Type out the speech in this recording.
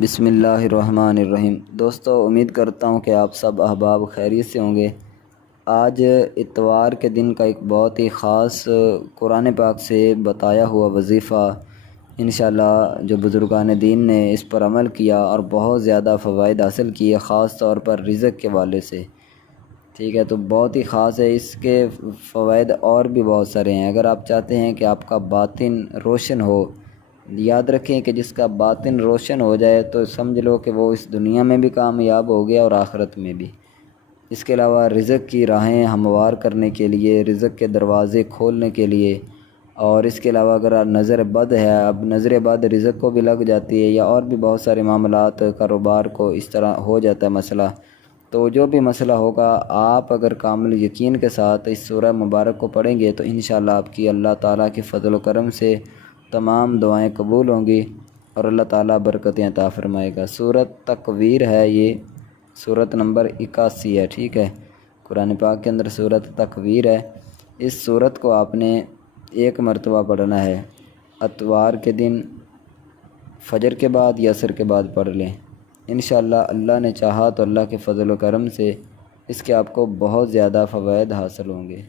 بسم اللہ الرحمن الرحیم۔ دوستو، امید کرتا ہوں کہ آپ سب احباب خیریت سے ہوں گے۔ آج اتوار کے دن کا ایک بہت ہی خاص قرآن پاک سے بتایا ہوا وظیفہ انشاءاللہ جو بزرگان دین نے اس پر عمل کیا اور بہت زیادہ فوائد حاصل کیے، خاص طور پر رزق کے والے سے، ٹھیک ہے، تو بہت ہی خاص ہے۔ اس کے فوائد اور بھی بہت سارے ہیں۔ اگر آپ چاہتے ہیں کہ آپ کا باطن روشن ہو، یاد رکھیں کہ جس کا باطن روشن ہو جائے تو سمجھ لو کہ وہ اس دنیا میں بھی کامیاب ہو گیا اور آخرت میں بھی۔ اس کے علاوہ رزق کی راہیں ہموار کرنے کے لیے، رزق کے دروازے کھولنے کے لیے، اور اس کے علاوہ اگر نظر بد ہے، اب نظر بد رزق کو بھی لگ جاتی ہے، یا اور بھی بہت سارے معاملات کاروبار کو اس طرح ہو جاتا ہے مسئلہ، تو جو بھی مسئلہ ہوگا آپ اگر کامل یقین کے ساتھ اس سورہ مبارک کو پڑھیں گے تو انشاءاللہ آپ کی اللہ تعالیٰ کے فضل و کرم سے تمام دعائیں قبول ہوں گی اور اللہ تعالیٰ برکتیں عطا فرمائے گا۔ سورۃ تکویر ہے، یہ سورۃ نمبر 81 ہے، ٹھیک ہے، قرآن پاک کے اندر سورۃ تکویر ہے۔ اس سورت کو آپ نے ایک مرتبہ پڑھنا ہے، اتوار کے دن فجر کے بعد یا عصر کے بعد پڑھ لیں انشاءاللہ۔ اللہ نے چاہا تو اللہ کے فضل و کرم سے اس کے آپ کو بہت زیادہ فوائد حاصل ہوں گے۔